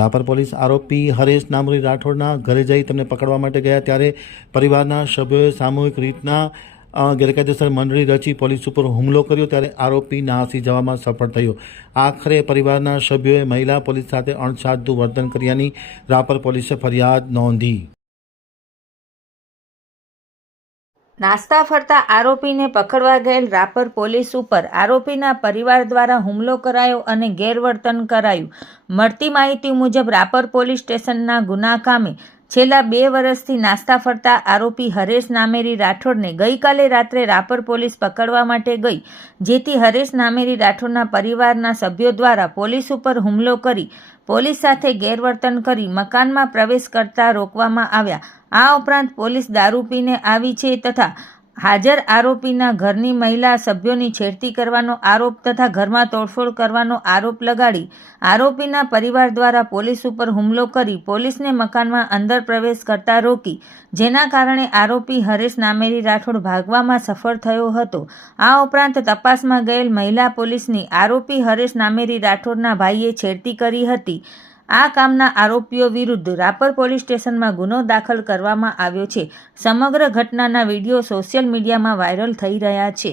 Rapar police આરોપી હરેશ નામરી રાઠોડના ઘરે જઈ તેમને પકડવા માટે ગયા ત્યારે પરિવારના સભ્યોએ સામૂહિક રીતના ગેરકાયદેસર મંડળી રચી પોલીસ ઉપર હુમલો કર્યો ત્યારે આરોપી નાસી જવામાં સફળ થયો. આખરે પરિવારના સભ્યોએ મહિલા પોલીસ સાથે અણસાધુ વર્તન કર્યાની રાપર પોલીસે ફરિયાદ નોંધી. નાસ્તા ફરતા આરોપીને પકડવા ગયેલ રાપર પોલીસ ઉપર આરોપીના પરિવાર દ્વારા હુમલો કરાયો અને ગેરવર્તન કરાયું. મળતી માહિતી મુજબ રાપર પોલીસ સ્ટેશનના ગુના કામે છેલ્લા બે વર્ષથી નાસ્તા ફરતા આરોપી હરેશ નામેરી રાઠોડને ગઈકાલે રાત્રે રાપર પોલીસ પકડવા માટે ગઈ, જેથી હરેશ નામેરી રાઠોડના પરિવારના સભ્યો દ્વારા પોલીસ ઉપર હુમલો કરી પોલીસ સાથે ગેરવર્તન કરી મકાનમાં પ્રવેશ કરતા રોકવામાં આવ્યા. આ ઉપરાંત પોલીસ દારૂ પીને આવી છે તથા હાજર આરોપીના ઘરની મહિલા સભ્યોની છેડતી કરવાનો આરોપ તથા ઘરમાં તોડફોડ કરવાનો આરોપ લગાડી આરોપીના પરિવાર દ્વારા પોલીસ ઉપર હુમલો કરી પોલીસને મકાનમાં અંદર પ્રવેશ કરતા રોકી, જેના કારણે આરોપી હરેશ નામેરી રાઠોડ ભાગવામાં સફળ થયો હતો. આ ઉપરાંત તપાસમાં ગયેલ મહિલા પોલીસની આરોપી હરેશ નામેરી રાઠોડના ભાઈએ છેડતી કરી હતી. આ કામના આરોપીઓ વિરુદ્ધ રાપર પોલીસ સ્ટેશનમાં ગુનો દાખલ કરવામાં આવ્યો છે. સમગ્ર ઘટનાના વીડિયો સોશિયલ મીડિયામાં વાયરલ થઈ રહ્યા છે.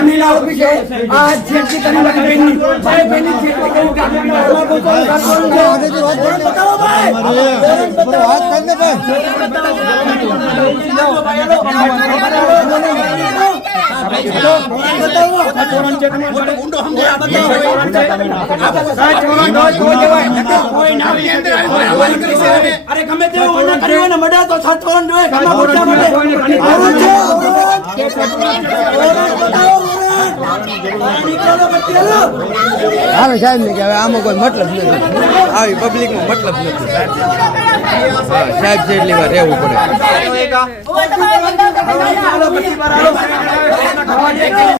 નાનીના ઓફિસે આ છેડતી કરી મારી. બતાવો ભાઈ. તો સાત વરણ જોઈએ હાલો. સાહેબ ને કે હવે આમાં કોઈ મતલબ નથી. આવી પબ્લિક નો મતલબ નથી. હા, સાહેબ છે વાર રહેવું પડે.